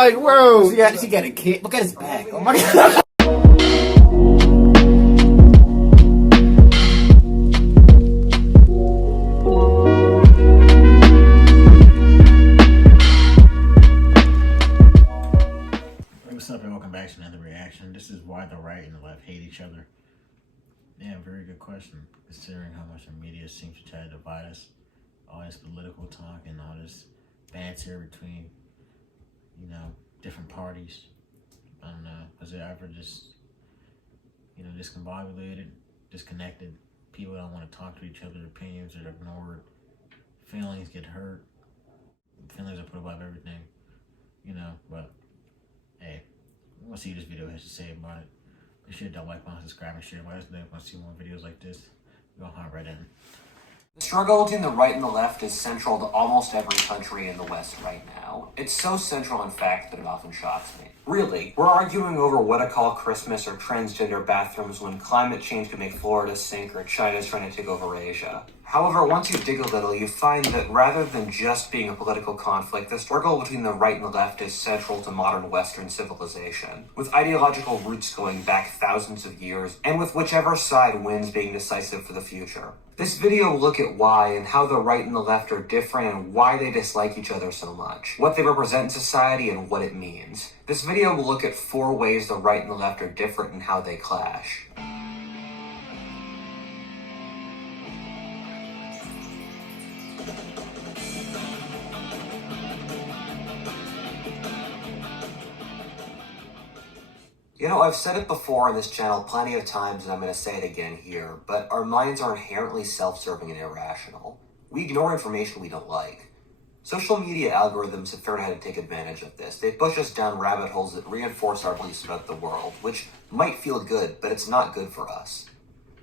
like, bro, yeah, she got a kid. Look at his back. Oh my god. What's up, and welcome back to another reaction. This is why the right and the left hate each other. Yeah, very good question, considering how much the media seems to try to divide us. All this political talk and all this banter between, different parties. I don't know, was it ever just, discombobulated, disconnected? People don't want to talk to each other, opinions are ignored, feelings get hurt, feelings are put above everything, but hey, we'll see what this video has to say about it. Be sure to like, comment, subscribe, and share. Let us know if you want to see more videos like this. We're gonna hop right in. The struggle between the right and the left is central to almost every country in the West right now. It's so central, in fact, that it often shocks me. Really, we're arguing over what to call Christmas or transgender bathrooms when climate change could make Florida sink or China's trying to take over Asia. However, once you dig a little, you find that rather than just being a political conflict, the struggle between the right and the left is central to modern Western civilization, with ideological roots going back thousands of years, and with whichever side wins being decisive for the future. This video will look at why and how the right and the left are different and why they dislike each other so much, what they represent in society, and what it means. This video will look at 4 ways the right and the left are different and how they clash. I've said it before on this channel plenty of times, and I'm going to say it again here, but our minds are inherently self-serving and irrational. We ignore information we don't like. Social media algorithms have figured out how to take advantage of this. They push us down rabbit holes that reinforce our beliefs about the world, which might feel good, but it's not good for us.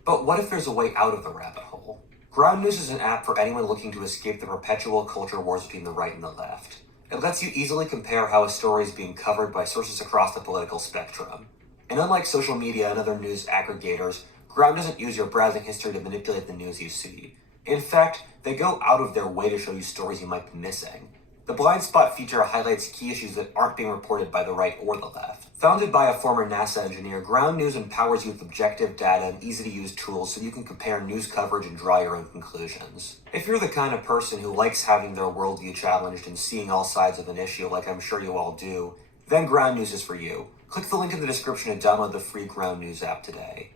But what if there's a way out of the rabbit hole? Ground News is an app for anyone looking to escape the perpetual culture wars between the right and the left. It lets you easily compare how a story is being covered by sources across the political spectrum. And unlike social media and other news aggregators, Ground doesn't use your browsing history to manipulate the news you see. In fact, they go out of their way to show you stories you might be missing. The blind spot feature highlights key issues that aren't being reported by the right or the left. Founded by a former NASA engineer, Ground News empowers you with objective data and easy-to-use tools so you can compare news coverage and draw your own conclusions. If you're the kind of person who likes having their worldview challenged and seeing all sides of an issue, like I'm sure you all do, then Ground News is for you. Click the link in the description to download the free Ground News app today.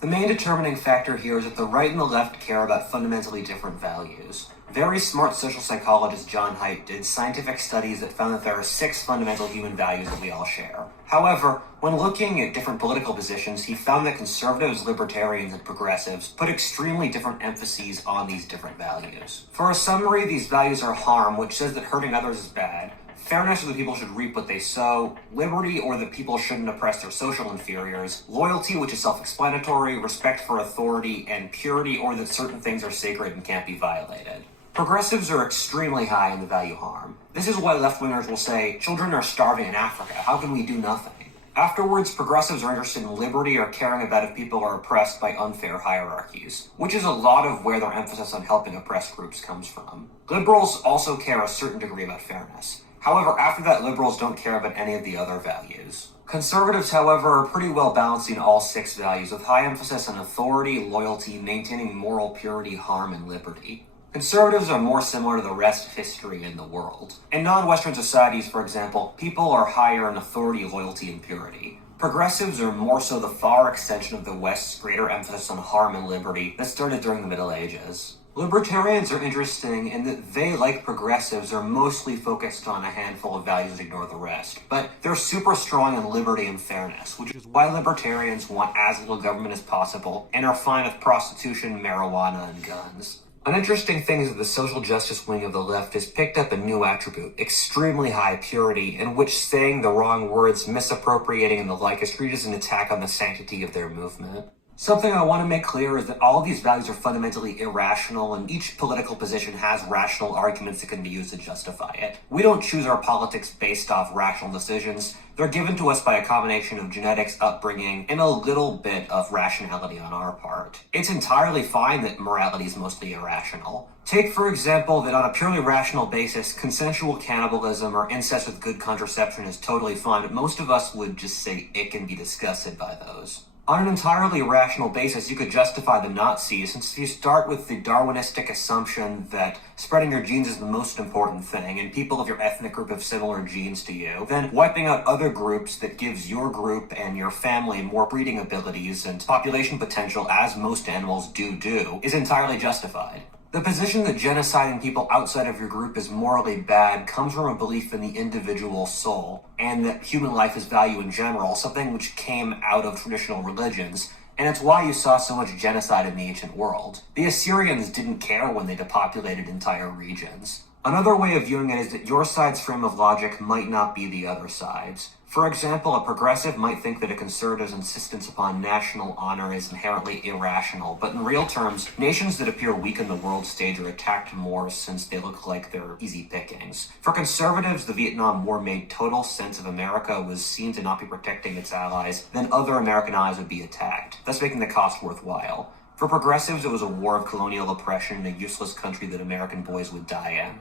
The main determining factor here is that the right and the left care about fundamentally different values. Very smart social psychologist John Haidt did scientific studies that found that there are 6 fundamental human values that we all share. However, when looking at different political positions, he found that conservatives, libertarians, and progressives put extremely different emphases on these different values. For a summary, these values are harm, which says that hurting others is bad, fairness, or that people should reap what they sow, liberty, or that people shouldn't oppress their social inferiors, loyalty, which is self-explanatory, respect for authority, and purity, or that certain things are sacred and can't be violated. Progressives are extremely high in the value harm. This is why left-wingers will say, children are starving in Africa, how can we do nothing? Afterwards, progressives are interested in liberty or caring about if people are oppressed by unfair hierarchies, which is a lot of where their emphasis on helping oppressed groups comes from. Liberals also care a certain degree about fairness. However, after that, liberals don't care about any of the other values. Conservatives, however, are pretty well balancing all 6 values, with high emphasis on authority, loyalty, maintaining moral purity, harm, and liberty. Conservatives are more similar to the rest of history in the world. In non-Western societies, for example, people are higher in authority, loyalty, and purity. Progressives are more so the far extension of the West's greater emphasis on harm and liberty that started during the Middle Ages. Libertarians are interesting in that they, like progressives, are mostly focused on a handful of values and ignore the rest. But they're super strong in liberty and fairness, which is why libertarians want as little government as possible and are fine with prostitution, marijuana, and guns. An interesting thing is that the social justice wing of the left has picked up a new attribute, extremely high purity, in which saying the wrong words, misappropriating, and the like is treated as an attack on the sanctity of their movement. Something I want to make clear is that all of these values are fundamentally irrational, and each political position has rational arguments that can be used to justify it. We don't choose our politics based off rational decisions. They're given to us by a combination of genetics, upbringing, and a little bit of rationality on our part. It's entirely fine that morality is mostly irrational. Take, for example, that on a purely rational basis, consensual cannibalism or incest with good contraception is totally fine, but most of us would just say it can be disgusted by those. On an entirely rational basis, you could justify the Nazis, since if you start with the Darwinistic assumption that spreading your genes is the most important thing, and people of your ethnic group have similar genes to you, then wiping out other groups that gives your group and your family more breeding abilities and population potential, as most animals do, is entirely justified. The position that genociding people outside of your group is morally bad comes from a belief in the individual soul, and that human life is value in general, something which came out of traditional religions, and it's why you saw so much genocide in the ancient world. The Assyrians didn't care when they depopulated entire regions. Another way of viewing it is that your side's frame of logic might not be the other side's. For example, a progressive might think that a conservative's insistence upon national honor is inherently irrational, but in real terms, nations that appear weak in the world stage are attacked more since they look like they're easy pickings. For conservatives, the Vietnam War made total sense if America was seen to not be protecting its allies, then other American allies would be attacked, thus making the cost worthwhile. For progressives, it was a war of colonial oppression in a useless country that American boys would die in.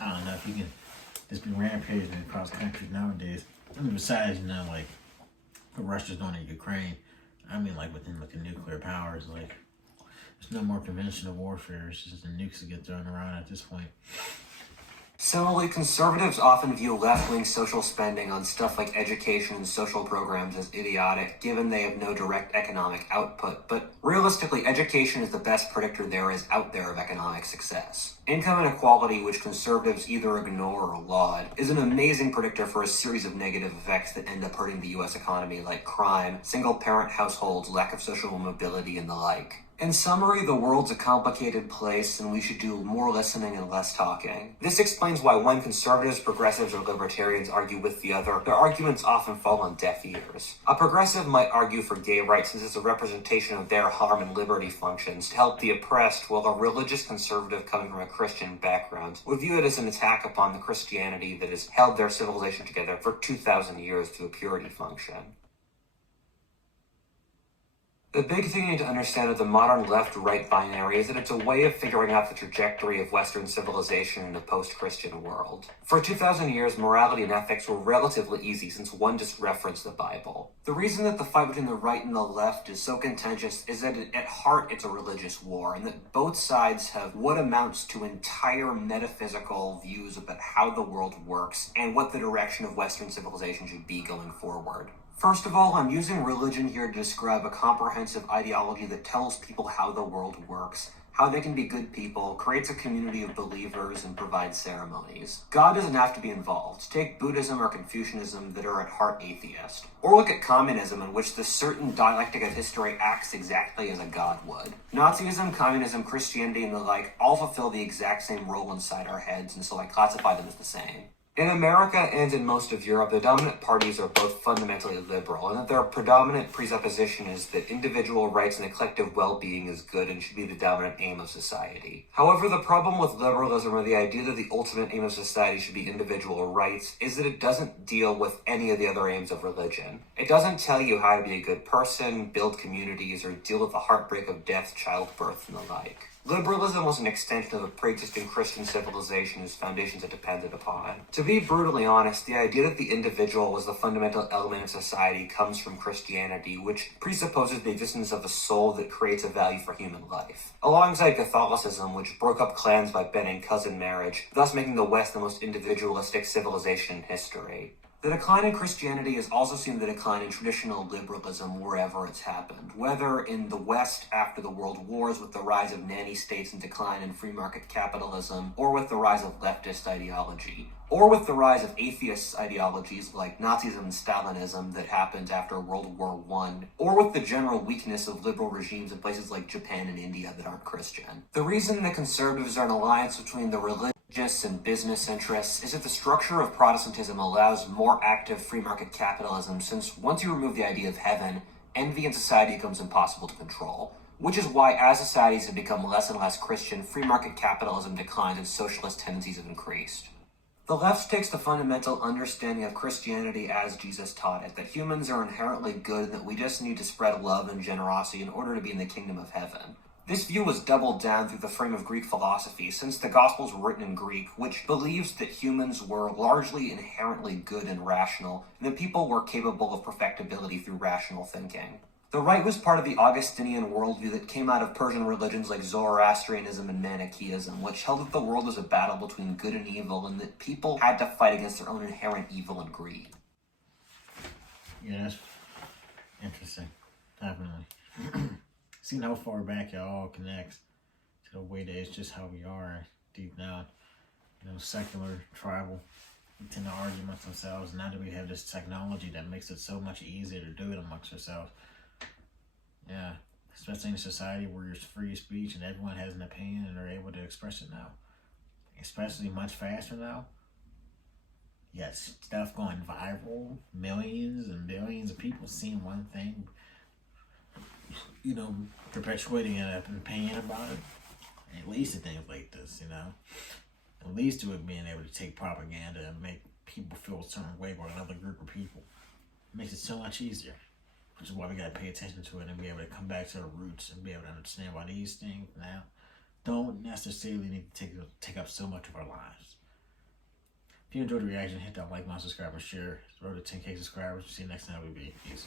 I don't know if you can just be rampaging across countries nowadays. I mean, besides, like what Russia's doing in Ukraine, I mean, like within the nuclear powers, like there's no more conventional warfare. It's just the nukes that get thrown around at this point. Similarly, conservatives often view left-wing social spending on stuff like education and social programs as idiotic, given they have no direct economic output, but realistically, education is the best predictor there is out there of economic success. Income inequality, which conservatives either ignore or laud, is an amazing predictor for a series of negative effects that end up hurting the US economy, like crime, single-parent households, lack of social mobility, and the like. In summary, the world's a complicated place, and we should do more listening and less talking. This explains why when conservatives, progressives, or libertarians argue with the other, their arguments often fall on deaf ears. A progressive might argue for gay rights since it's a representation of their harm and liberty functions to help the oppressed, while a religious conservative coming from a Christian background would view it as an attack upon the Christianity that has held their civilization together for 2,000 years to a purity function. The big thing you need to understand of the modern left-right binary is that it's a way of figuring out the trajectory of Western civilization in a post-Christian world. For 2,000 years, morality and ethics were relatively easy since one just referenced the Bible. The reason that the fight between the right and the left is so contentious is that at heart it's a religious war, and that both sides have what amounts to entire metaphysical views about how the world works and what the direction of Western civilization should be going forward. First of all, I'm using religion here to describe a comprehensive ideology that tells people how the world works, how they can be good people, creates a community of believers, and provides ceremonies. God doesn't have to be involved. Take Buddhism or Confucianism that are at heart atheist. Or look at communism, in which the certain dialectic of history acts exactly as a god would. Nazism, communism, Christianity, and the like all fulfill the exact same role inside our heads, and so I classify them as the same. In America and in most of Europe, the dominant parties are both fundamentally liberal, and that their predominant presupposition is that individual rights and the collective well-being is good and should be the dominant aim of society. However, the problem with liberalism, or the idea that the ultimate aim of society should be individual rights, is that it doesn't deal with any of the other aims of religion. It doesn't tell you how to be a good person, build communities, or deal with the heartbreak of death, childbirth, and the like. Liberalism was an extension of a pre-existing Christian civilization whose foundations it depended upon. To be brutally honest, the idea that the individual was the fundamental element of society comes from Christianity, which presupposes the existence of a soul that creates a value for human life. Alongside Catholicism, which broke up clans by banning cousin marriage, thus making the West the most individualistic civilization in history. The decline in Christianity has also seen the decline in traditional liberalism wherever it's happened, whether in the West after the World Wars with the rise of nanny states and decline in free market capitalism, or with the rise of leftist ideology, or with the rise of atheist ideologies like Nazism and Stalinism that happened after World War I, or with the general weakness of liberal regimes in places like Japan and India that aren't Christian. The reason the conservatives are an alliance between the religious and business interests is that the structure of Protestantism allows more active free market capitalism, since once you remove the idea of heaven, envy in society becomes impossible to control. Which is why, as societies have become less and less Christian, free market capitalism declines and socialist tendencies have increased. The left takes the fundamental understanding of Christianity as Jesus taught it, that humans are inherently good and that we just need to spread love and generosity in order to be in the kingdom of heaven. This view was doubled down through the frame of Greek philosophy, since the Gospels were written in Greek, which believes that humans were largely inherently good and rational, and that people were capable of perfectibility through rational thinking. The right was part of the Augustinian worldview that came out of Persian religions like Zoroastrianism and Manichaeism, which held that the world was a battle between good and evil, and that people had to fight against their own inherent evil and greed. Yeah, that's interesting. Definitely. Seeing how far back it all connects to the way that it's just how we are deep down. Secular, tribal, we tend to argue amongst ourselves. Now that we have this technology that makes it so much easier to do it amongst ourselves. Yeah, especially in a society where there's free speech and everyone has an opinion and they're able to express it now. Especially much faster now. Yes, stuff going viral, millions and billions of people seeing one thing, perpetuating an opinion about it. At least in things like this, At least to it being able to take propaganda and make people feel a certain way about another group of people. It makes it so much easier. Which is why we gotta pay attention to it and be able to come back to the roots and be able to understand why these things now don't necessarily need to take up so much of our lives. If you enjoyed the reaction, hit that like button, subscribe, and share. It's the road to 10K subscribers. See you next time, we Peace.